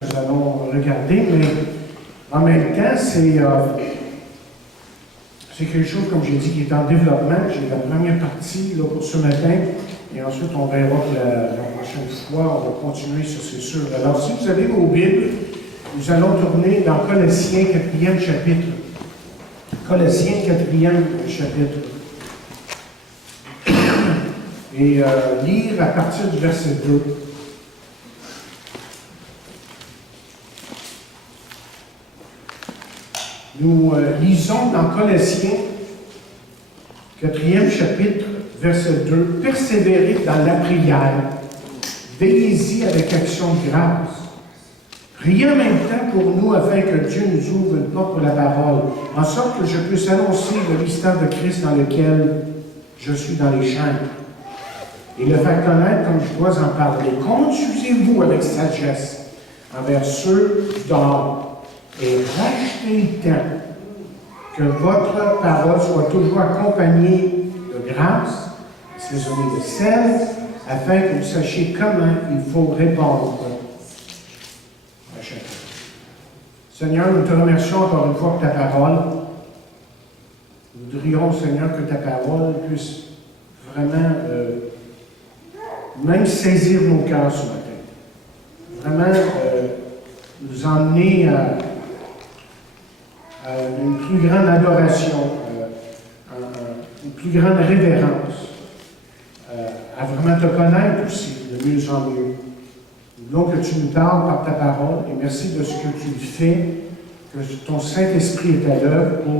Nous allons regarder, mais en même temps, c'est quelque chose, comme j'ai dit, qui est en développement. J'ai la première partie là, pour ce matin, et ensuite on verra que la prochaine fois, on va continuer sur ces sûr. Alors, si vous avez vos Bibles, nous allons tourner dans Colossiens 4e chapitre. Colossiens 4e chapitre. Et lire à partir du verset 2. Nous lisons dans Colossiens, 4e chapitre, verset 2, « Persévérez dans la prière, veillez-y avec action de grâce. Priez en même temps pour nous afin que Dieu nous ouvre une porte pour la parole, en sorte que je puisse annoncer le mystère de Christ dans lequel je suis dans les chaînes, et le faire connaître comme je dois en parler. Conduisez-vous avec sagesse envers ceux d'or, et rachetez le temps, que votre parole soit toujours accompagnée de grâce, assaisonnée de sel, afin que vous sachiez comment il faut répondre à chacun. Seigneur, nous te remercions encore une fois pour ta parole. Nous voudrions, Seigneur, que ta parole puisse vraiment même saisir nos cœurs ce matin. Vraiment nous emmener à une plus grande adoration, une plus grande révérence, à vraiment te connaître aussi de mieux en mieux. Nous voulons que tu nous parles par ta parole et merci de ce que tu fais, que ton Saint-Esprit est à l'œuvre pour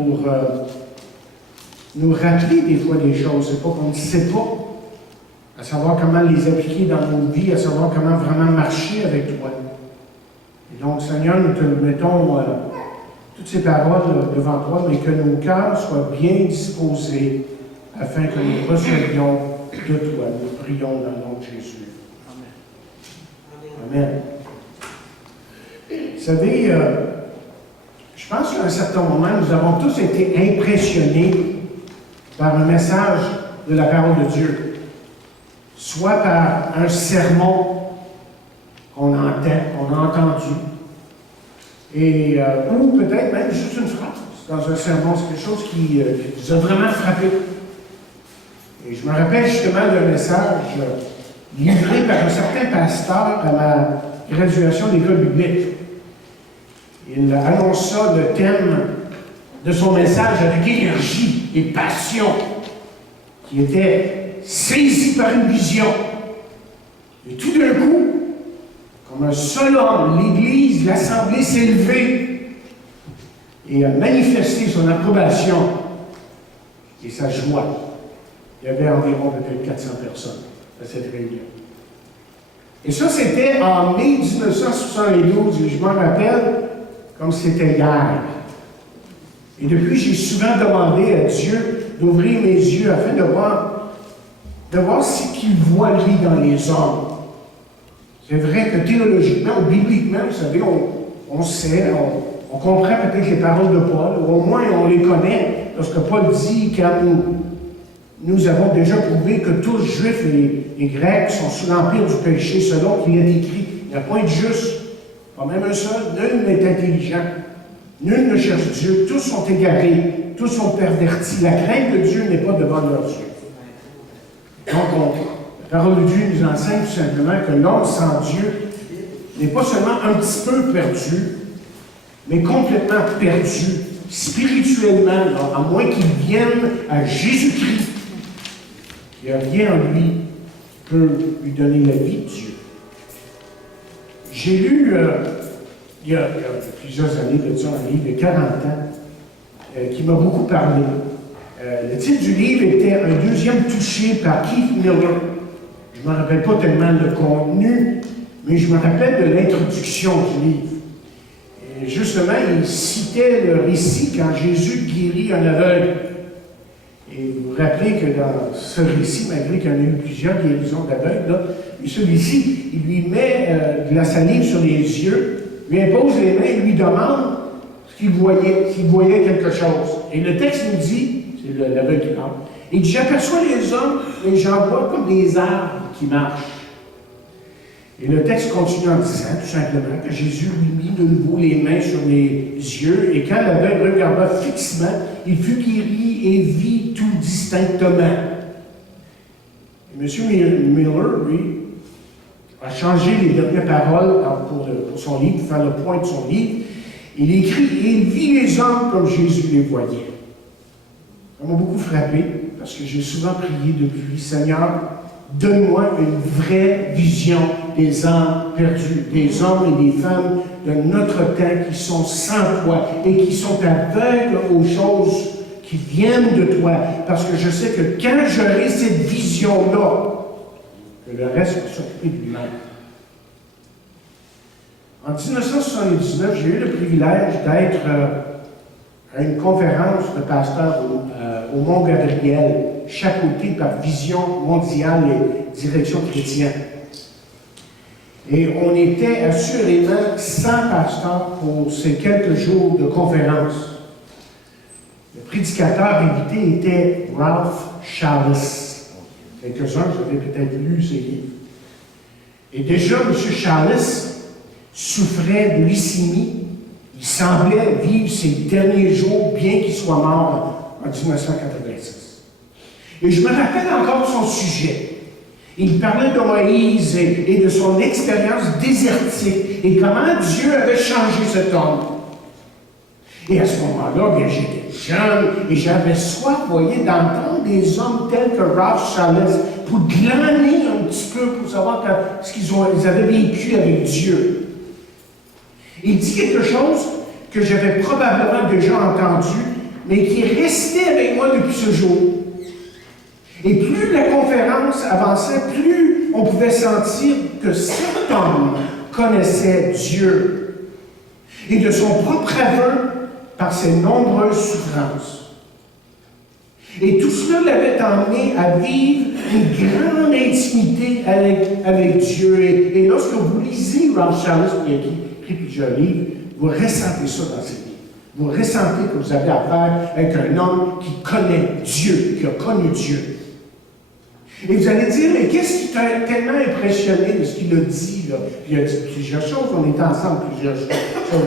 nous rappeler des fois des choses. C'est pas qu'on ne sait pas, à savoir comment les appliquer dans nos vies, à savoir comment vraiment marcher avec toi. Et donc, Seigneur, nous te mettons toutes ces paroles devant toi, mais que nos cœurs soient bien disposés afin que nous recevions de toi. Nous prions dans le nom de Jésus. Amen. Amen. Vous savez, je pense qu'à un certain moment, nous avons tous été impressionnés par un message de la parole de Dieu, soit par un sermon qu'on entend, qu'on a entendu, et ou peut-être même juste une phrase dans un sermon. C'est quelque chose qui nous a vraiment frappé. Et je me rappelle justement d'un message livré par un certain pasteur à ma graduation d'école biblique. Il annonça le thème de son message avec énergie et passion, qui était saisi par une vision. Et tout d'un coup, comme un seul homme, l'Église, l'Assemblée s'est levée et a manifesté son approbation et sa joie. Il y avait environ peut-être 400 personnes à cette réunion. Et ça, c'était en mai 1972, et je m'en rappelle comme c'était hier. Et depuis, j'ai souvent demandé à Dieu d'ouvrir mes yeux afin de voir ce qu'il voit, lui, dans les hommes. C'est vrai que théologiquement ou bibliquement, vous savez, on sait, on comprend peut-être les paroles de Paul, ou au moins on les connaît, parce que Paul dit, car nous avons déjà prouvé que tous Juifs et Grecs sont sous l'empire du péché, selon qu'il est écrit. Il n'y a point de juste, pas même un seul, nul n'est intelligent, nul ne cherche Dieu, tous sont égarés, tous sont pervertis. La crainte de Dieu n'est pas devant leurs yeux. Donc, la parole de Dieu nous enseigne tout simplement que l'homme sans Dieu n'est pas seulement un petit peu perdu, mais complètement perdu, spirituellement, à moins qu'il vienne à Jésus-Christ. Il n'y a rien en lui qui peut lui donner la vie de Dieu. J'ai lu, il y a plusieurs années, un livre de 40 ans, qui m'a beaucoup parlé. Le titre du livre était « Un deuxième touché » par Keith Miller. Je ne me rappelle pas tellement le contenu, mais je me rappelle de l'introduction du livre. Et justement, il citait le récit quand Jésus guérit un aveugle. Et vous vous rappelez que dans ce récit, malgré qu'il y en a eu plusieurs guérisons d'aveugles, mais celui-ci, il lui met de la salive sur les yeux, lui impose les mains et lui demande ce qu'il voyait, s'il voyait quelque chose. Et le texte nous dit, c'est l'aveugle qui parle, il dit, j'aperçois les hommes et j'en vois comme des arbres qui marchent. Et le texte continue en disant, tout simplement, que Jésus lui mit de nouveau les mains sur les yeux, et quand l'aveugle regarda fixement, il fut guéri et vit tout distinctement. Et M. Miller, lui, a changé les dernières paroles pour son livre, pour faire le point de son livre. Il écrit, et il vit les hommes comme Jésus les voyait. Ça m'a beaucoup frappé, parce que j'ai souvent prié depuis, Seigneur, donne-moi une vraie vision des âmes perdues, des hommes et des femmes de notre temps qui sont sans toi et qui sont aveugles aux choses qui viennent de toi. Parce que je sais que quand j'aurai cette vision-là, que le reste va s'occuper de lui-même. En 1979, j'ai eu le privilège d'être à une conférence de pasteurs au Mont-Gabriel, chapeautée par Vision mondiale et Direction chrétienne. Et on était assurément 100 pasteurs pour ces quelques jours de conférence. Le prédicateur invité était Ralph Challis. Quelques-uns, vous avez peut-être lu ses livres. Et déjà, M. Challis souffrait de leucémie. Il semblait vivre ses derniers jours, bien qu'il soit mort en 1986. Et je me rappelle encore son sujet. Il parlait de Moïse et de son expérience désertique et comment Dieu avait changé cet homme. Et à ce moment-là, bien, j'étais jeune et j'avais soif, vous voyez, d'entendre des hommes tels que Ralph Challis pour glaner un petit peu, pour savoir ce qu'ils avaient vécu avec Dieu. Il dit quelque chose que j'avais probablement déjà entendu, mais qui est resté avec moi depuis ce jour. Et plus la conférence avançait, plus on pouvait sentir que cet homme connaissait Dieu et de son propre aveu par ses nombreuses souffrances. Et tout cela l'avait emmené à vivre une grande intimité avec Dieu. Et lorsque vous lisez Ralph Challis, qui a écrit plusieurs livres, vous ressentez ça dans ses livres. Vous ressentez que vous avez affaire avec un homme qui connaît Dieu, qui a connu Dieu. Et vous allez dire, mais qu'est-ce qui t'a tellement impressionné de ce qu'il a dit, là? Il a dit plusieurs choses, on était ensemble plusieurs choses,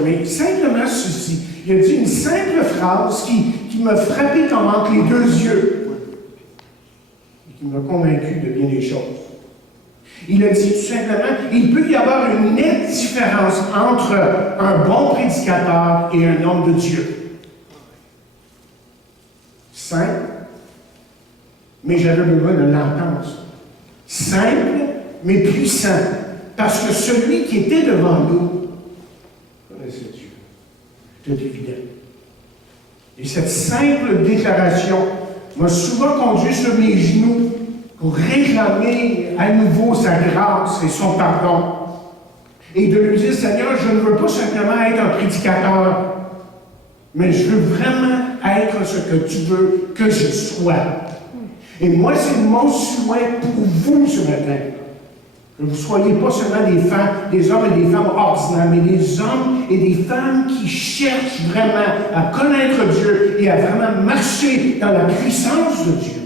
mais simplement ceci. Il a dit une simple phrase qui m'a frappé comme entre les deux yeux et qui m'a convaincu de bien des choses. Il a dit tout simplement, il peut y avoir une nette différence entre un bon prédicateur et un homme de Dieu. Simple, mais j'avais besoin de l'entendre. Simple, mais puissant. Parce que celui qui était devant nous connaissait Dieu. C'était évident. Et cette simple déclaration m'a souvent conduit sur mes genoux pour réclamer à nouveau sa grâce et son pardon. Et de lui dire, Seigneur, je ne veux pas simplement être un prédicateur, mais je veux vraiment être ce que tu veux que je sois. Et moi, c'est mon souhait pour vous ce matin. Que vous ne soyez pas seulement des hommes et des femmes ordinaires, mais des hommes et des femmes qui cherchent vraiment à connaître Dieu et à vraiment marcher dans la puissance de Dieu.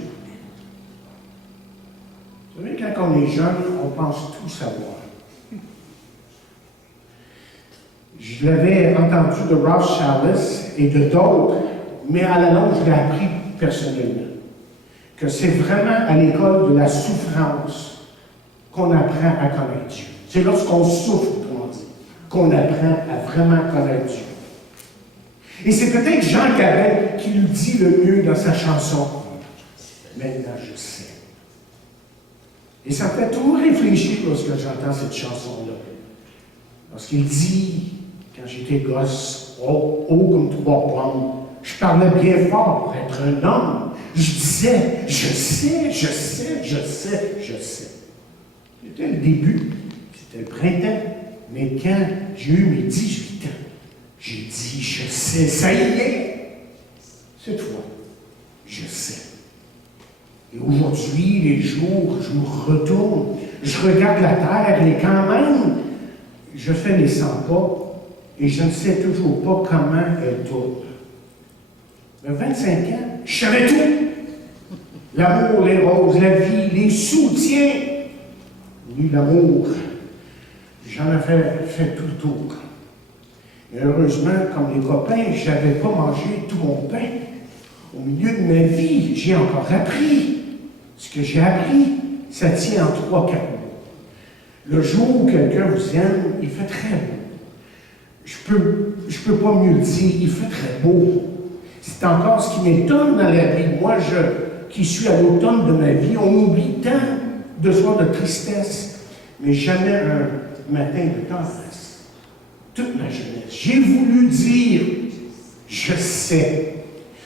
Vous savez, quand on est jeune, on pense tout savoir. Je l'avais entendu de Ralph Challis et de d'autres, mais à la longue, je l'ai appris personnellement. Que c'est vraiment à l'école de la souffrance qu'on apprend à connaître Dieu. C'est lorsqu'on souffre, comment dire, qu'on apprend à vraiment connaître Dieu. Et c'est peut-être Jean Caret qui le dit le mieux dans sa chanson. Maintenant, je sais. Et ça me fait toujours réfléchir lorsque j'entends cette chanson-là. Lorsqu'il dit, quand j'étais gosse, haut comme 3 pommes, je parlais bien fort pour être un homme. Je disais, je sais, je sais, je sais, je sais. C'était le début, c'était le printemps. Mais quand j'ai eu mes 18 ans, j'ai dit, je sais, ça y est. Cette fois, je sais. Et aujourd'hui, les jours, je me retourne, je regarde la terre et quand même, je fais les 100 pas et je ne sais toujours pas comment elle tourne. À 25 ans, je savais tout. L'amour, les roses, la vie, les soutiens. Oui, l'amour. j'en avais fait tout le tour. Et heureusement, comme les copains, je n'avais pas mangé tout mon pain. Au milieu de ma vie, j'ai encore appris. Ce que j'ai appris, ça tient en 3-4 mots. Le jour où quelqu'un vous aime, il fait très beau. Je peux pas mieux le dire, il fait très beau. C'est encore ce qui m'étonne dans la vie. Moi, qui suis à l'automne de ma vie, on oublie tant de soirs de tristesse, mais jamais un matin de tendresse. Toute ma jeunesse, j'ai voulu dire, je sais.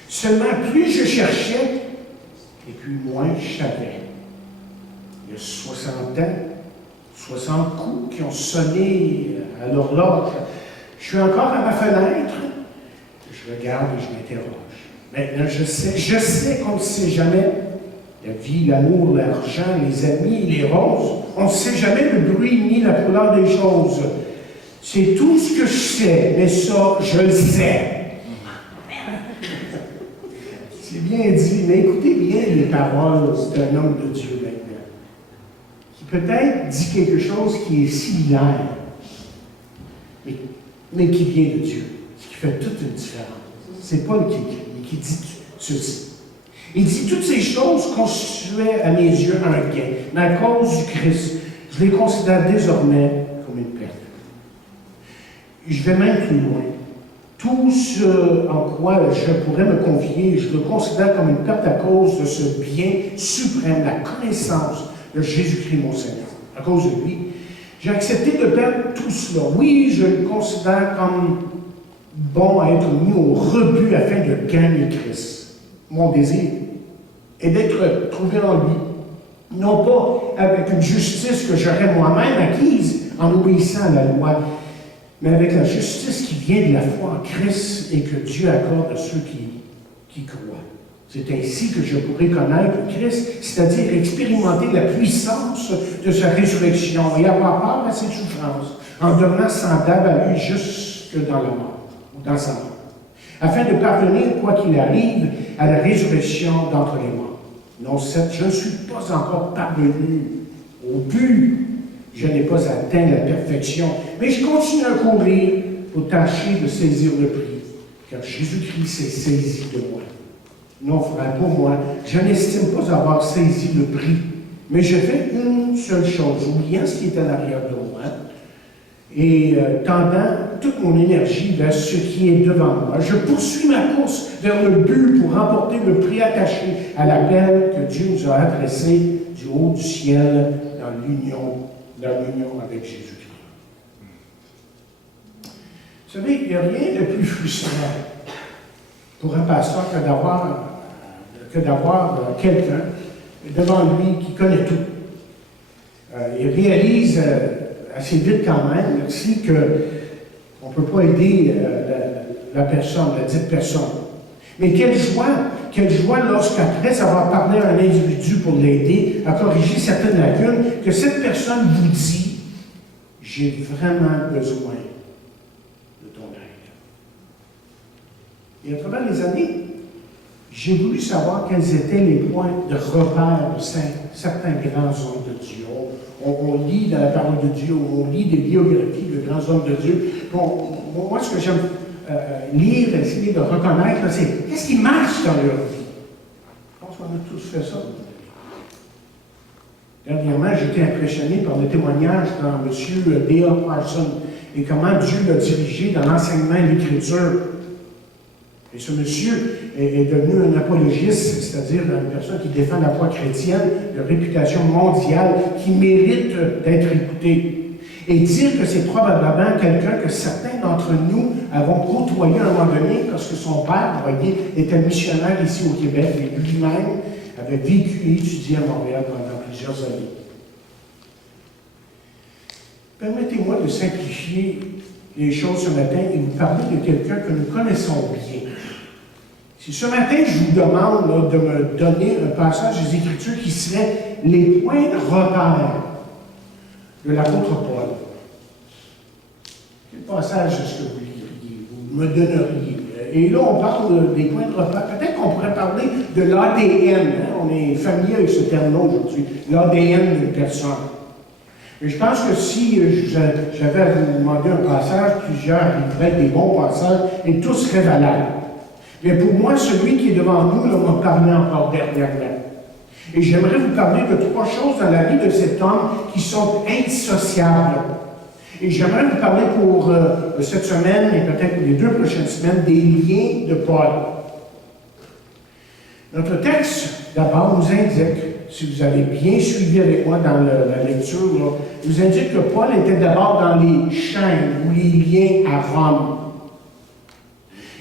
Seulement, plus je cherchais, et puis moins je savais. Il y a 60 ans, 60 coups qui ont sonné à l'horloge. Je suis encore à ma fenêtre, je regarde et je m'interroge. Maintenant, je sais qu'on ne sait jamais. La vie, l'amour, l'argent, les amis, les roses, on ne sait jamais le bruit ni la couleur des choses. C'est tout ce que je sais, mais ça, je le sais. C'est bien dit, mais écoutez bien les paroles d'un homme de Dieu maintenant, qui peut-être dit quelque chose qui est similaire, mais qui vient de Dieu, ce qui fait toute une différence. C'est Paul qui écrit, qui dit ceci. Il dit toutes ces choses constituaient à mes yeux un gain, mais à cause du Christ, je les considère désormais comme une perte. Je vais même plus loin. Tout ce en quoi je pourrais me confier, je le considère comme une perte à cause de ce bien suprême, la connaissance de Jésus-Christ mon Seigneur. À cause de lui, j'ai accepté de perdre tout cela. Oui, je le considère comme bon à être mis au rebut afin de gagner Christ. Mon désir est d'être trouvé en lui, non pas avec une justice que j'aurais moi-même acquise en obéissant à la loi, mais avec la justice qui vient de la foi en Christ et que Dieu accorde à ceux qui croient. C'est ainsi que je pourrai connaître Christ, c'est-à-dire expérimenter la puissance de sa résurrection et avoir part à ses souffrances, en devenant semblable à lui jusque dans la mort, ou dans sa mort, afin de parvenir, quoi qu'il arrive, à la résurrection d'entre les morts. Non, certes, je ne suis pas encore parvenu au but. Je n'ai pas atteint la perfection, mais je continue à courir pour tâcher de saisir le prix, car Jésus-Christ s'est saisi de moi. Non, frère, pour moi, je n'estime pas avoir saisi le prix, mais je fais une seule chose, oubliant ce qui est en arrière de moi, et tendant toute mon énergie vers ce qui est devant moi. Je poursuis ma course vers le but pour remporter le prix attaché à l'appel que Dieu nous a adressé du haut du ciel dans l'union avec Jésus-Christ. Vous savez, il n'y a rien de plus frustrant pour un pasteur que d'avoir quelqu'un devant lui qui connaît tout. Il réalise assez vite quand même aussi qu'on ne peut pas aider la personne, la dite personne. Mais quelle joie lorsqu'après avoir parlé à un individu pour l'aider à corriger certaines lacunes, que cette personne vous dit « J'ai vraiment besoin de ton aide. » Et à travers les années, j'ai voulu savoir quels étaient les points de repère de certains grands hommes de Dieu. On lit dans la parole de Dieu, on lit des biographies de grands hommes de Dieu. Moi, ce que j'aime lire, essayer de reconnaître, c'est qu'est-ce qui marche dans leur vie. Je pense qu'on a tous fait ça. Dernièrement, j'ai été impressionné par le témoignage d'un monsieur D.A. Parson et comment Dieu l'a dirigé dans l'enseignement de l'Écriture. Et ce monsieur est devenu un apologiste, c'est-à-dire une personne qui défend la foi chrétienne de réputation mondiale, qui mérite d'être écoutée. Et dire que c'est probablement quelqu'un que certains d'entre nous avons côtoyé à un moment donné, parce que son père, vous voyez, était missionnaire ici au Québec, et lui-même avait vécu et étudié à Montréal pendant plusieurs années. Permettez-moi de simplifier les choses ce matin et vous parler de quelqu'un que nous connaissons bien. Si ce matin, je vous demande là, de me donner un passage des Écritures qui serait les points de repère de l'apôtre Paul, quel passage est-ce que vous liriez, vous me donneriez? Et là, on parle des points de repère. Peut-être qu'on pourrait parler de l'ADN. Hein? On est familier avec ce terme-là aujourd'hui. L'ADN d'une personne. Mais je pense que si j'avais à vous demander un passage, plusieurs arriveraient des bons passages et tous seraient valables. Mais pour moi, celui qui est devant nous, là, m'a parlé encore dernièrement. Et j'aimerais vous parler de 3 choses dans la vie de cet homme qui sont indissociables. Et j'aimerais vous parler pour cette semaine, et peut-être pour les 2 prochaines semaines, des liens de Paul. Notre texte, d'abord, nous indique, si vous avez bien suivi avec moi dans la lecture, là, nous indique que Paul était d'abord dans les chaînes ou les liens à Rome.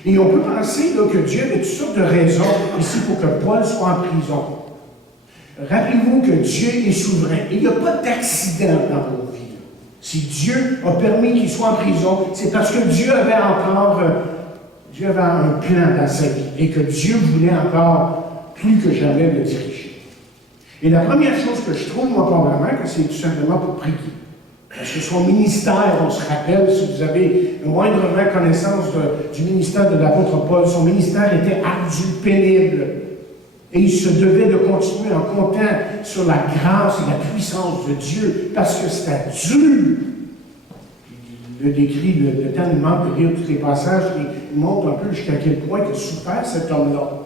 Et on peut penser là, que Dieu avait toutes sortes de raisons ici pour que Paul soit en prison. Rappelez-vous que Dieu est souverain. Il n'y a pas d'accident dans nos vies. Si Dieu a permis qu'il soit en prison, c'est parce que Dieu avait encore un plan dans sa vie et que Dieu voulait encore plus que jamais le diriger. Et la première chose que je trouve, moi, probablement, que c'est tout simplement pour prier. Parce que son ministère, on se rappelle, si vous avez le moindre connaissance du ministère de l'apôtre Paul, son ministère était ardu, pénible. Et il se devait de continuer en comptant sur la grâce et la puissance de Dieu, parce que c'était dur. Il le décrit, le temps nous manque de lire tous les passages, mais il montre un peu jusqu'à quel point il a souffert cet homme-là.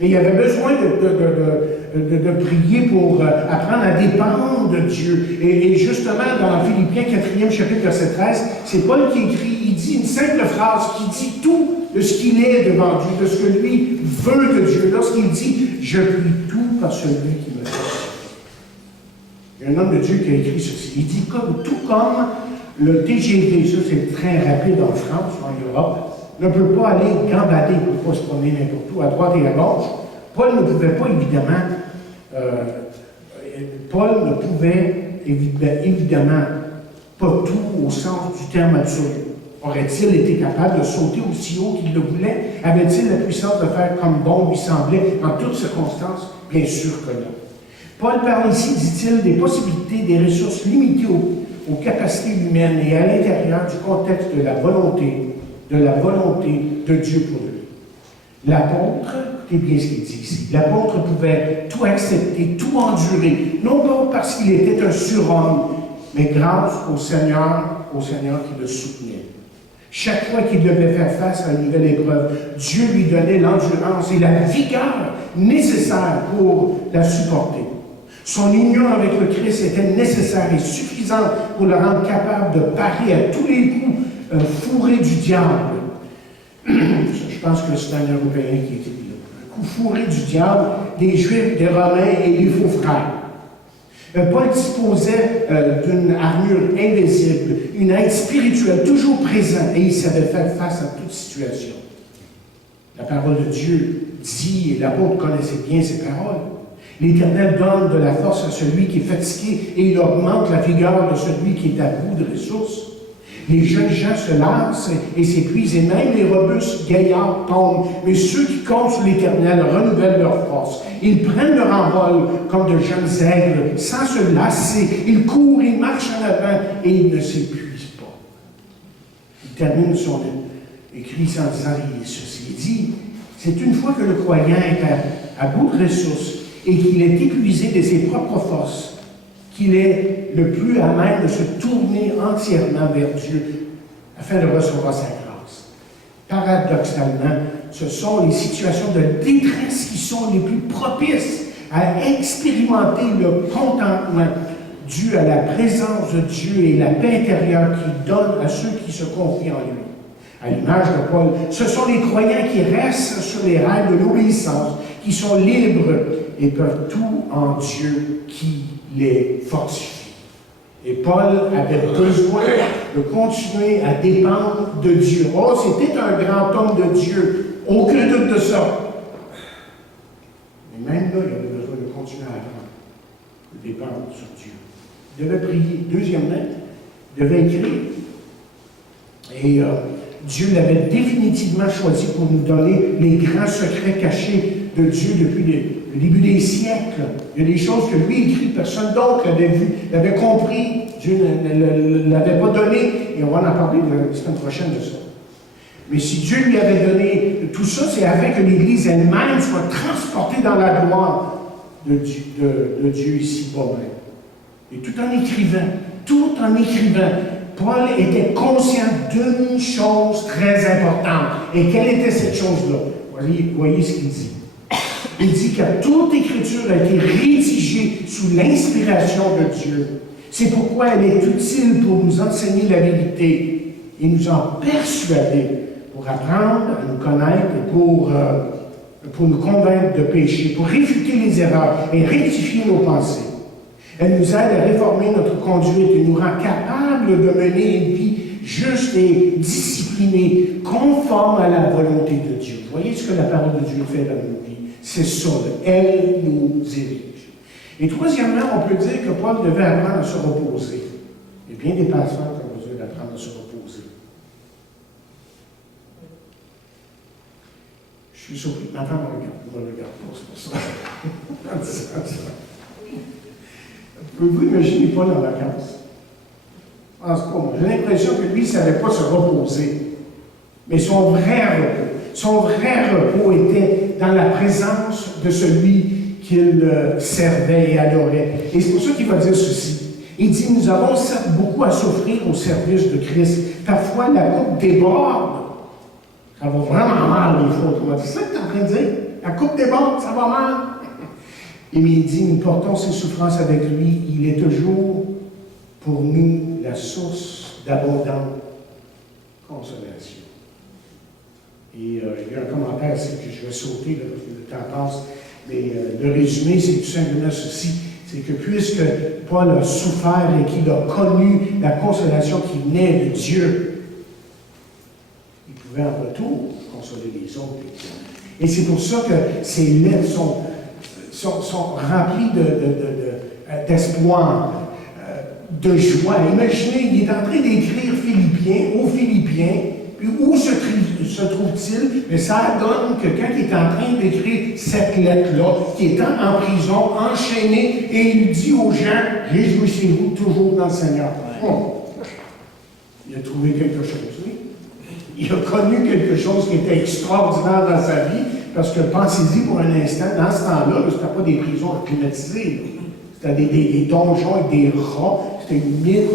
Mais il avait besoin de prier pour apprendre à dépendre de Dieu. Et justement, dans Philippiens 4e chapitre, verset 13, c'est Paul qui écrit, il dit une simple phrase qui dit tout de ce qu'il est devant Dieu, de ce que lui veut de Dieu. Lorsqu'il dit « Je prie tout par celui qui me sauve ». Il y a un homme de Dieu qui a écrit ceci. Il dit tout comme le TGV, ça c'est très rapide en France ou en Europe, ne peut pas aller gambader, ne peut pas se promener n'importe où, à droite et à gauche. Paul ne pouvait pas, évidemment, pas tout au sens du terme absolu. Aurait-il été capable de sauter aussi haut qu'il le voulait? Avait-il la puissance de faire comme bon lui semblait en toutes circonstances? Bien sûr que non. Paul parle ici, dit-il, des possibilités, des ressources limitées aux capacités humaines et à l'intérieur du contexte de la volonté de Dieu pour lui. L'apôtre, écoutez bien ce qu'il dit ici, l'apôtre pouvait tout accepter, tout endurer, non pas parce qu'il était un surhomme, mais grâce au Seigneur qui le soutenait. Chaque fois qu'il devait faire face à une nouvelle épreuve, Dieu lui donnait l'endurance et la vigueur nécessaires pour la supporter. Son union avec le Christ était nécessaire et suffisante pour le rendre capable de parer à tous les coups fourrés du diable. Je pense que c'est un Européen qui était là. Un coup fourré du diable, des Juifs, des Romains et des faux frères. Paul disposait d'une armure invisible, une aide spirituelle toujours présente, et il savait faire face à toute situation. La parole de Dieu dit, et l'apôtre connaissait bien ces paroles, l'Éternel donne de la force à celui qui est fatigué, et il augmente la vigueur de celui qui est à bout de ressources. Les jeunes gens se lassent et s'épuisent, et même les robustes gaillards tombent. Mais ceux qui comptent sur l'Éternel renouvellent leur force. Ils prennent leur envol comme de jeunes aigles, sans se lasser. Ils courent, ils marchent en avant et ils ne s'épuisent pas. Il termine son écrit en disant ceci. Il dit, c'est une fois que le croyant est à bout de ressources et qu'il est épuisé de ses propres forces, qu'il est le plus à même de se tourner entièrement vers Dieu afin de recevoir sa grâce. Paradoxalement, ce sont les situations de détresse qui sont les plus propices à expérimenter le contentement dû à la présence de Dieu et la paix intérieure qu'il donne à ceux qui se confient en lui. À l'image de Paul, ce sont les croyants qui restent sur les rails de l'obéissance, qui sont libres et peuvent tout en Dieu qui les fortifie. Et Paul avait besoin de continuer à dépendre de Dieu. Oh, c'était un grand homme de Dieu, aucun doute de ça. Mais même là, il avait besoin de continuer à apprendre, de dépendre sur Dieu. Il devait prier. Deuxièmement, il devait écrire. Et Dieu l'avait définitivement choisi pour nous donner les grands secrets cachés de Dieu depuis le début des siècles. Il y a des choses que lui écrit, personne d'autre l'avait vu, l'avait compris. Dieu ne l'avait pas donné. Et on va en parler la semaine prochaine de ça. Mais si Dieu lui avait donné tout ça, c'est afin que l'Église elle-même soit transportée dans la gloire de Dieu ici-bas même. Et tout en écrivant, tout en écrivant, Paul était conscient d'une chose très importante. Et quelle était cette chose-là? Voyez ce qu'il dit. Il dit que toute écriture a été rédigée sous l'inspiration de Dieu. C'est pourquoi elle est utile pour nous enseigner la vérité et nous en persuader, pour apprendre à nous connaître et pour nous convaincre de péché, pour réfuter les erreurs et rectifier nos pensées. Elle nous aide à réformer notre conduite et nous rend capables de mener une vie juste et disciplinée, conforme à la volonté de Dieu. Vous voyez ce que la parole de Dieu fait dans nos vies? C'est ça, elle nous dirige. Et troisièmement, on peut dire que Paul devait apprendre à se reposer. Il y a bien des pasteurs qui ont besoin d'apprendre à se reposer. Je suis surpris. Ma femme me regarde pas, c'est pour ça. En disant ça. Pouvez-vous imaginer Paul en vacances? Je pense pas, moi. J'ai l'impression que lui, il ne savait pas se reposer. Mais son vrai repos était dans la présence de celui qu'il servait et adorait. Et c'est pour ça qu'il va dire ceci. Il dit, nous avons certes beaucoup à souffrir au service de Christ. Parfois, la coupe déborde. Ça va vraiment mal, des fois. C'est ça que tu es en train de dire? La coupe déborde, ça va mal. Et il dit, nous portons ses souffrances avec lui. Il est toujours pour nous la source d'abondante consolation. Et il y a un commentaire ici que je vais sauter là, parce que le temps passe. Mais le résumé, c'est tout simplement ceci. C'est que puisque Paul a souffert et qu'il a connu la consolation qui naît de Dieu, il pouvait en retour consoler les autres. Et c'est pour ça que ces lettres sont remplies d'espoir, de joie. Imaginez, il est en train d'écrire aux Philippiens, puis où se trouve-t-il? Mais ça donne que quand il est en train d'écrire cette lettre-là, qui est en prison, enchaîné, et il dit aux gens, réjouissez-vous toujours dans le Seigneur. Oh. Il a trouvé quelque chose, oui. Il a connu quelque chose qui était extraordinaire dans sa vie, parce que pensez-y pour un instant, dans ce temps-là, ce n'était pas des prisons climatisées. C'était des donjons avec des rats, c'était une mine,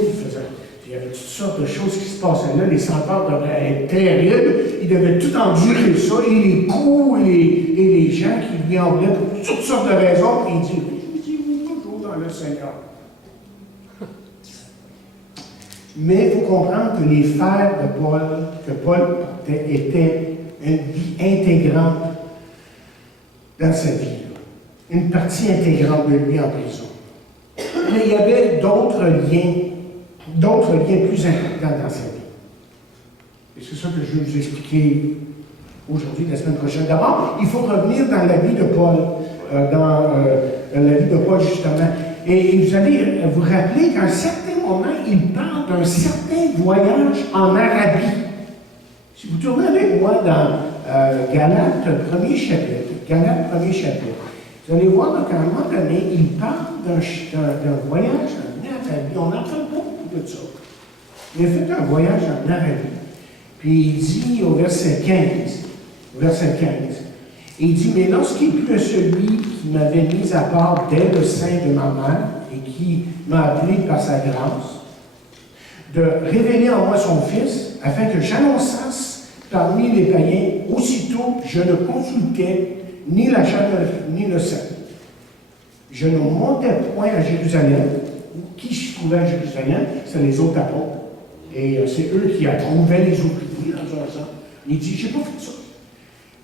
il y avait toutes sortes de choses qui se passaient là, les senteurs devaient être terribles, il devait tout endurer ça, et les coups et les gens qui lui en voulaient pour toutes sortes de raisons, et il dit, réjouissez-vous toujours dans le Seigneur. Mais il faut comprendre que les fers que Paul portait étaient une vie intégrante dans sa vie, une partie intégrante de lui en prison. Mais il y avait d'autres liens plus importants dans sa vie. Et c'est ça que je vais vous expliquer aujourd'hui, la semaine prochaine. D'abord, il faut revenir dans la vie de Paul, justement. Et vous allez vous rappeler qu'à un certain moment, il parle d'un certain voyage en Arabie. Si vous tournez avec moi dans Galates, premier chapitre, vous allez voir qu'à un moment donné, il parle d'un voyage en Arabie. On n'entend pas beaucoup de ça. Il a fait un voyage en Arabie. Puis il dit au verset 15, il dit, mais lorsqu'il plut à celui qui m'avait mis à part dès le sein de ma mère et qui m'a appelé par sa grâce, de révéler en moi son Fils, afin que j'annonçasse parmi les païens, aussitôt je ne consultais ni la chair ni le sang. Je ne montais point à Jérusalem. Qui se trouvait à Jérusalem? C'est les autres apôtres. Et c'est eux qui approuvaient les ouvriers dans un sens. Il dit, j'ai pas fait ça.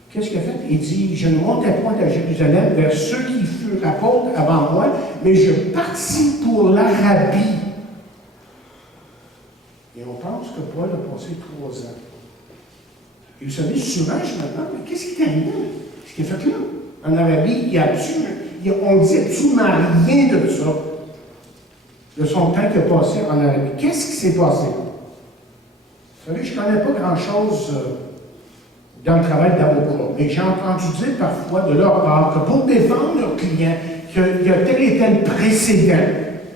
Qu'est-ce qu'il a fait? Il dit, je ne montais point à Jérusalem vers ceux qui furent apôtres avant moi, mais je partis pour l'Arabie. Et on pense que Paul a passé 3 ans. Et vous savez, souvent, je me demande, mais qu'est-ce qui est arrivé? Ce qu'il a fait là? En Arabie, on ne dit absolument rien de ça, de son temps qu'il a passé en Arabie. Qu'est-ce qui s'est passé? Vous savez, je ne connais pas grand-chose dans le travail d'avocat, mais j'ai entendu dire parfois de leur part que pour défendre leurs clients, qu'il y a tel et tel précédent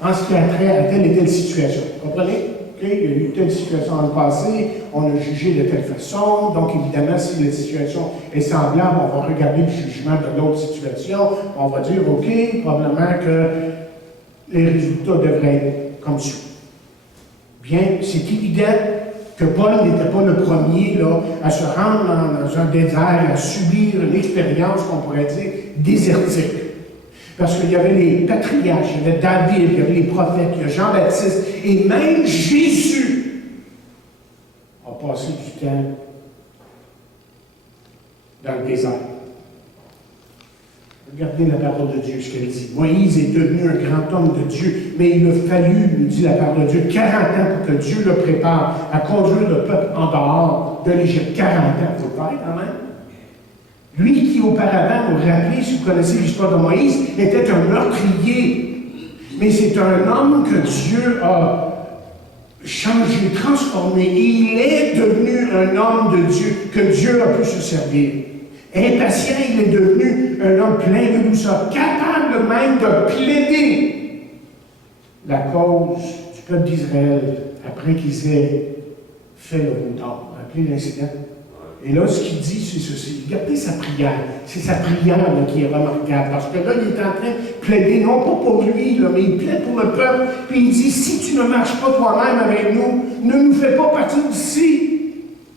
en ce qui a trait à telle et telle situation. Vous comprenez? Okay, il y a eu telle situation dans le passé, on a jugé de telle façon, donc évidemment, si la situation est semblable, on va regarder le jugement de l'autre situation, on va dire, OK, probablement que les résultats devraient être comme ça. Bien, c'est évident que Paul n'était pas le premier là, à se rendre dans un désert, à subir une expérience, qu'on pourrait dire, désertique. Parce qu'il y avait les patriarches, il y avait David, il y avait les prophètes, il y a Jean-Baptiste, et même Jésus a passé du temps dans le désert. Regardez la parole de Dieu, ce qu'elle dit. Moïse est devenu un grand homme de Dieu, mais il a fallu, nous dit la parole de Dieu, 40 ans pour que Dieu le prépare à conduire le peuple en dehors de l'Égypte. 40 ans, il faut le faire quand même. Lui qui auparavant, vous vous rappelez, si vous connaissez l'histoire de Moïse, était un meurtrier. Mais c'est un homme que Dieu a changé, transformé. Il est devenu un homme de Dieu, que Dieu a pu se servir. Impatient, il est devenu un homme plein de douceur, capable même de plaider la cause du peuple d'Israël après qu'ils aient fait le retard. Vous vous rappelez l'incident? Et là, ce qu'il dit, c'est ceci. Regardez sa prière. C'est sa prière là, qui est remarquable. Parce que là, il est en train de plaider, non pas pour lui, là, mais il plaide pour le peuple. Puis il dit, si tu ne marches pas toi-même avec nous, ne nous fais pas partir d'ici.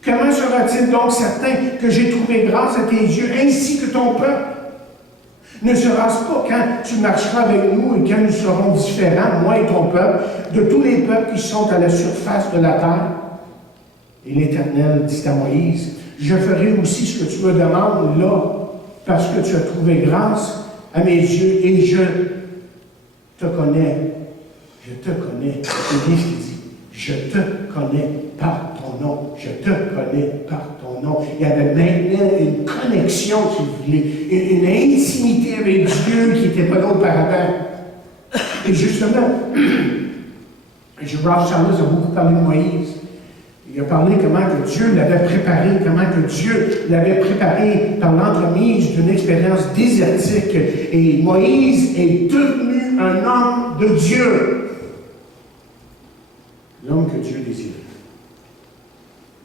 Comment sera-t-il donc certain que j'ai trouvé grâce à tes yeux, ainsi que ton peuple? Ne sera-ce pas quand tu marcheras avec nous et quand nous serons différents, moi et ton peuple, de tous les peuples qui sont à la surface de la terre? Et l'Éternel dit à Moïse, je ferai aussi ce que tu me demandes là, parce que tu as trouvé grâce à mes yeux et je te connais. Je te connais. C'est bien ce qu'il dit. Je te connais par ton nom. Je te connais par ton nom. Il y avait maintenant une connexion, si vous voulez, une intimité avec Dieu qui n'était pas là auparavant. Et justement, Ralph Chalmers a beaucoup parlé de Moïse. Il a parlé comment que Dieu l'avait préparé, comment que Dieu l'avait préparé par l'entremise d'une expérience désertique. Et Moïse est devenu un homme de Dieu. L'homme que Dieu désirait.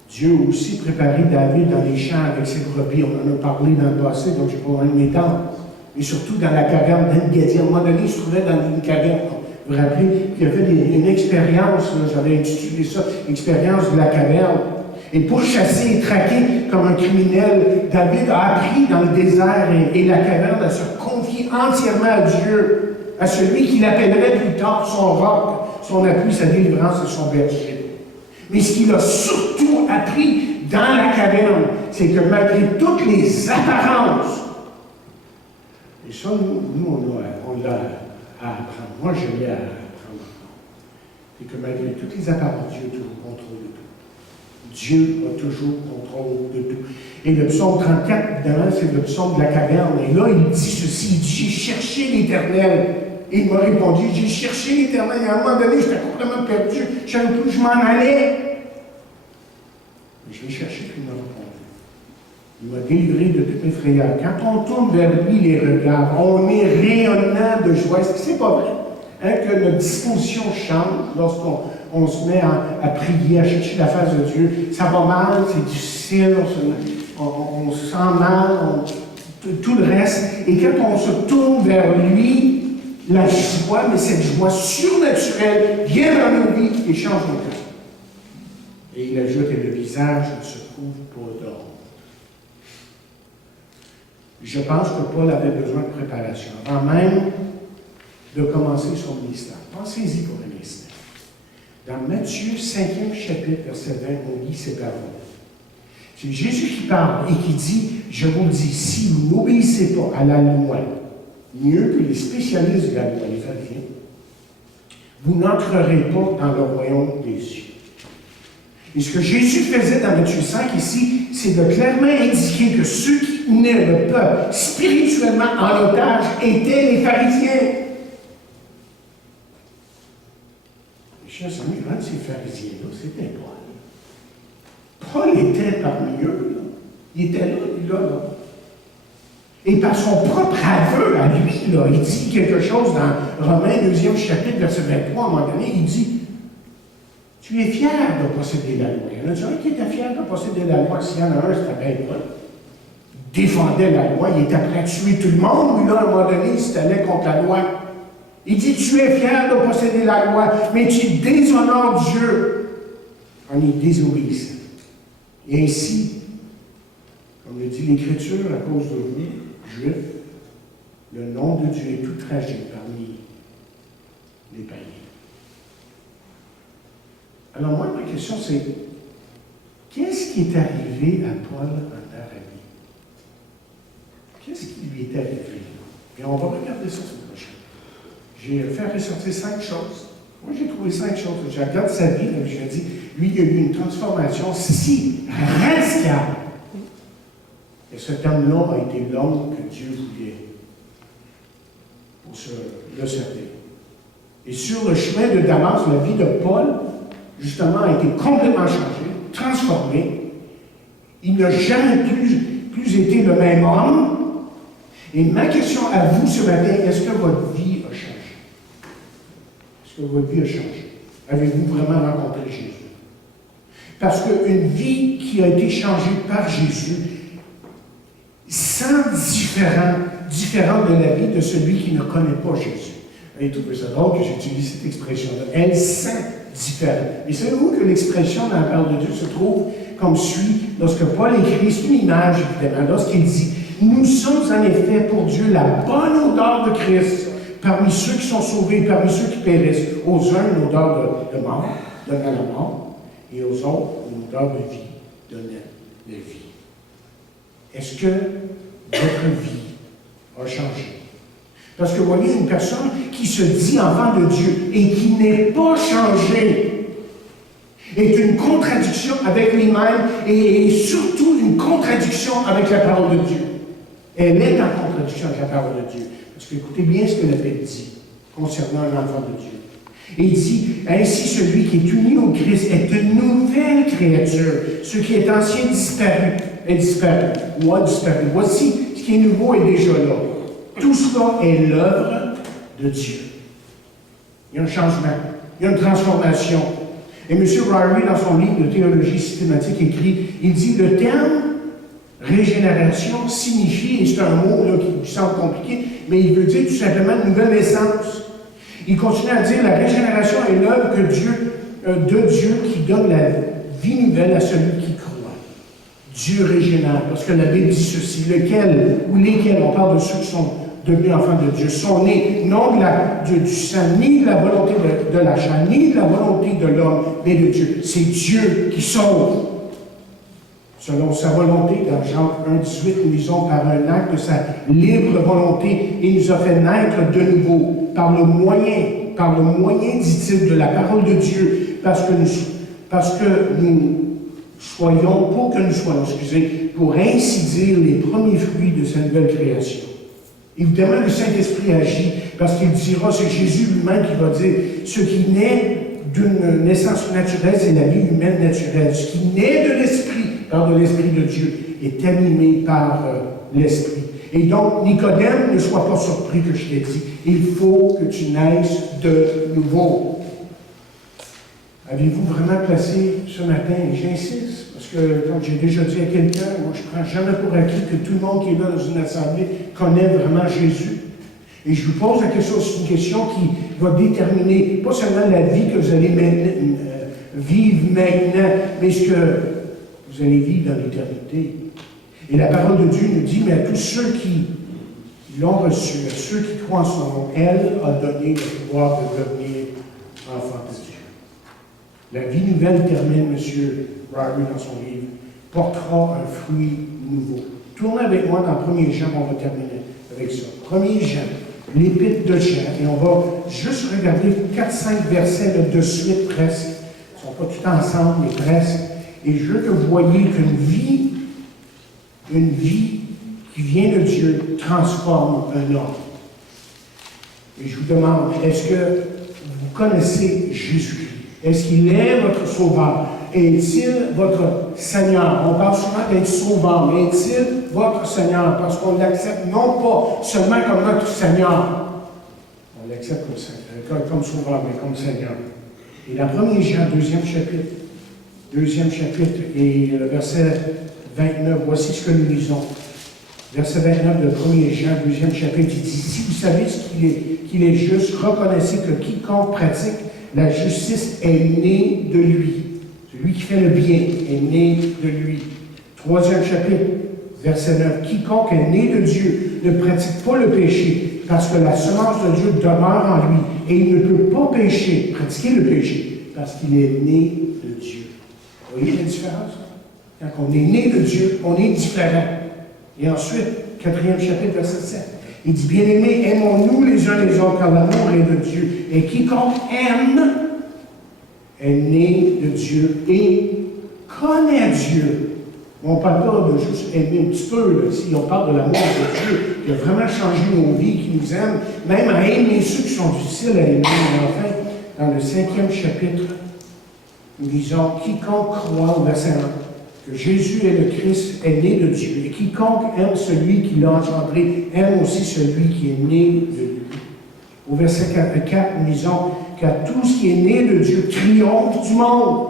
Dieu a aussi préparé David dans les champs avec ses brebis. On en a parlé dans le passé, donc je ne vais pas en m'étendre. Et surtout dans la caverne d'En-Gedi. À un moment donné, il se trouvait dans une caverne. Vous vous rappelez qu'il a fait une expérience, j'avais intitulé ça, expérience de la caverne. Et pour chasser et traquer comme un criminel, David a appris dans le désert et la caverne à se confier entièrement à Dieu, à celui qu'il appellerait plus tard son roc, son appui, sa délivrance et son berger. Mais ce qu'il a surtout appris dans la caverne, c'est que malgré toutes les apparences, et ça, nous on l'a à apprendre. Moi, je l'ai à apprendre. C'est que malgré toutes les apparences, Dieu a toujours contrôle de tout. Dieu a toujours contrôle de tout. Et le psaume 34, évidemment, c'est le psaume de la caverne. Et là, il dit ceci, il dit, j'ai cherché l'Éternel. Et il m'a répondu, j'ai cherché l'Éternel. Et à un moment donné, j'étais complètement perdu. Je ne savais plus où je m'en allais. Mais je l'ai cherché, puis il m'a répondu. Il m'a délivré de toutes mes frayeurs. Quand on tourne vers lui les regards, on est rayonnant de joie. Est-ce que c'est pas vrai? Hein, que notre disposition change lorsqu'on se met à prier, à chercher la face de Dieu. Ça va mal, c'est difficile, on se sent mal, tout le reste. Et quand on se tourne vers lui, la joie, mais cette joie surnaturelle vient dans nos vies et change nos cœurs. Et il ajoute, et le visage ne se couvre pas d'or. Je pense que Paul avait besoin de préparation. Avant même de commencer son ministère. Pensez-y pour un instant. Dans Matthieu 5e chapitre, verset 20, on lit ces paroles. C'est Jésus qui parle et qui dit, je vous le dis, si vous n'obéissez pas à la loi, mieux que les spécialistes de la loi, les pharisiens, vous n'entrerez pas dans le royaume des cieux. Et ce que Jésus faisait dans Matthieu 5 ici, c'est de clairement indiquer que ceux qui tenaient le peuple spirituellement en otage étaient les pharisiens. Les chers amis, un de ces pharisiens-là, c'était Paul. Paul était parmi eux. Là. Il était là, lui, là. Et par son propre aveu à lui, là, il dit quelque chose dans Romains 2e chapitre, verset 23, à un moment donné, il dit, tu es fier de posséder la loi. Il y en a un qui était fier de posséder la loi. S'il y en a un, c'était bien Paul. Il défendait la loi, il était prêt à tuer tout le monde, mais là, à un moment donné, il s'était allé contre la loi. Il dit, tu es fier de posséder la loi, mais tu déshonores Dieu en y désobéissant. Et ainsi, comme le dit l'Écriture, à cause de vous, Juifs, le nom de Dieu est tout tragique parmi les païens. Alors moi, ma question c'est, qu'est-ce qui est arrivé à Paul en Arabie? Qu'est-ce qui lui est arrivé? Et on va regarder ça cette prochaine. J'ai fait ressortir 5 choses. Moi, j'ai trouvé 5 choses. J'ai regardé sa vie, et je me dis, lui, il y a eu une transformation si radicale. Et cet homme-là a été l'homme que Dieu voulait pour le servir. Et sur le chemin de Damas, la vie de Paul, justement, a été complètement changée, transformée. Il n'a jamais plus été le même homme. Et ma question à vous ce matin, est-ce que votre vie a changé? Est-ce que votre vie a changé? Avez-vous vraiment rencontré Jésus? Parce qu'une vie qui a été changée par Jésus, sans différente de la vie de celui qui ne connaît pas Jésus. Et trouvez ça drôle que j'utilise cette expression-là. Elle sent différente. Et savez-vous que l'expression dans la parole de Dieu se trouve comme suit lorsque Paul écrit, c'est une image évidemment, lorsqu'il dit « Nous sommes en effet pour Dieu la bonne odeur de Christ, parmi ceux qui sont sauvés, parmi ceux qui périssent. Aux uns, une odeur de mort, donnant la mort, et aux autres, une odeur de vie, donnant la vie. » Est-ce que votre vie a changé? Parce que vous voyez, une personne qui se dit enfant de Dieu et qui n'est pas changée est une contradiction avec lui-même et surtout une contradiction avec la parole de Dieu. Elle est en contradiction avec la parole de Dieu. Parce que écoutez bien ce que la Bible dit concernant un enfant de Dieu. Il dit, ainsi celui qui est uni au Christ est une nouvelle créature. Ce qui est ancien est disparu, ou a disparu. Voici, ce qui est nouveau est déjà là. Tout cela est l'œuvre de Dieu. Il y a un changement, il y a une transformation. Et M. Ryrie, dans son livre de théologie systématique, écrit, il dit, le terme régénération signifie, et c'est un mot là, qui semble compliqué, mais il veut dire tout simplement une nouvelle naissance. Il continue à dire, la régénération est l'œuvre de Dieu qui donne la vie nouvelle à celui qui croit. Dieu régénère, parce que la Bible dit ceci, lequel ou lesquels, on parle de ceux qui sont devenus enfants de Dieu, sont nés non du sang, ni de la volonté de la chair, ni de la volonté de l'homme, mais de Dieu. C'est Dieu qui sauve. Selon sa volonté, dans Jean 1,18, nous lisons par un acte de sa libre volonté, il nous a fait naître de nouveau, par le moyen, dit-il, de la parole de Dieu, pour ainsi dire, les premiers fruits de sa nouvelle création. Évidemment, le Saint-Esprit agit, parce qu'il dira, c'est Jésus lui-même qui va dire, ce qui naît d'une naissance naturelle, c'est la vie humaine naturelle. Ce qui naît de l'Esprit, par de l'Esprit de Dieu, est animé par l'Esprit. Et donc, Nicodème, ne sois pas surpris que je t'ai dit, il faut que tu naisses de nouveau. Avez-vous vraiment placé ce matin, et j'insiste, parce que, comme j'ai déjà dit à quelqu'un, moi je ne prends jamais pour acquis que tout le monde qui est là dans une assemblée connaît vraiment Jésus. Et je vous pose la question, c'est une question qui va déterminer pas seulement la vie que vous allez vivre maintenant, mais ce que vous allez vivre dans l'éternité. Et la parole de Dieu nous dit, mais à tous ceux qui l'ont reçu, à ceux qui croient en son nom, elle a donné le pouvoir de devenir enfant de Dieu. La vie nouvelle, termine M. Ryrie dans son livre, portera un fruit nouveau. Tournez avec moi dans 1er Jean, on va terminer avec ça. 1er Jean, l'épître de Jean, et on va juste regarder 4-5 versets là, de suite presque. Ils ne sont pas tout ensemble, mais presque. Et je veux que vous voyez qu'une vie qui vient de Dieu transforme un homme. Et je vous demande, est-ce que vous connaissez Jésus-Christ? Est-ce qu'il est votre sauveur? Est-il votre Seigneur? On parle souvent d'être sauveur, mais est-il votre Seigneur? Parce qu'on l'accepte non pas seulement comme notre Seigneur. On l'accepte comme sauveur, mais comme Seigneur. Et dans 1er Jean, deuxième chapitre, et le verset 29, voici ce que nous lisons. Verset 29 de 1er Jean, 2e chapitre, il dit, si vous savez qu'il est juste, reconnaissez que quiconque pratique la justice est né de lui. Celui qui fait le bien est né de lui. 3e chapitre, verset 9, quiconque est né de Dieu ne pratique pas le péché, parce que la semence de Dieu demeure en lui, et il ne peut pas pratiquer le péché, parce qu'il est né de Dieu. Vous voyez la différence? Quand on est né de Dieu, on est différent. Et ensuite, 4e chapitre, verset 7. Il dit, bien-aimés, aimons-nous les uns les autres, car l'amour est de Dieu. Et quiconque aime est né de Dieu et connaît Dieu. On ne parle pas de juste aimer un petit peu, là, si on parle de l'amour de Dieu, qui a vraiment changé nos vies, qui nous aime, même à aimer ceux qui sont difficiles à aimer. Mais enfin, dans le 5e chapitre, nous disons, quiconque croit, au verset 1, que Jésus est le Christ, est né de Dieu. Et quiconque aime celui qui l'a engendré, aime aussi celui qui est né de lui. Au verset 4, nous disons, car tout ce qui est né de Dieu triomphe du monde.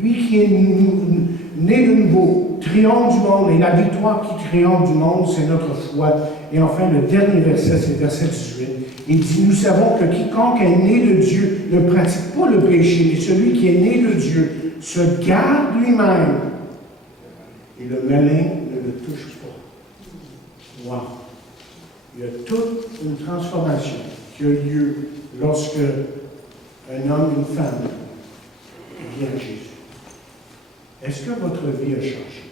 Lui qui est né de nouveau triomphe du monde. Et la victoire qui triomphe du monde, c'est notre foi. Et enfin, le dernier verset, c'est verset 18. Il dit, nous savons que quiconque est né de Dieu ne pratique pas le péché, mais celui qui est né de Dieu se garde lui-même. Et le malin ne le touche pas. Wow! Il y a toute une transformation qui a lieu lorsque un homme, une femme vient à Jésus. Est-ce que votre vie a changé?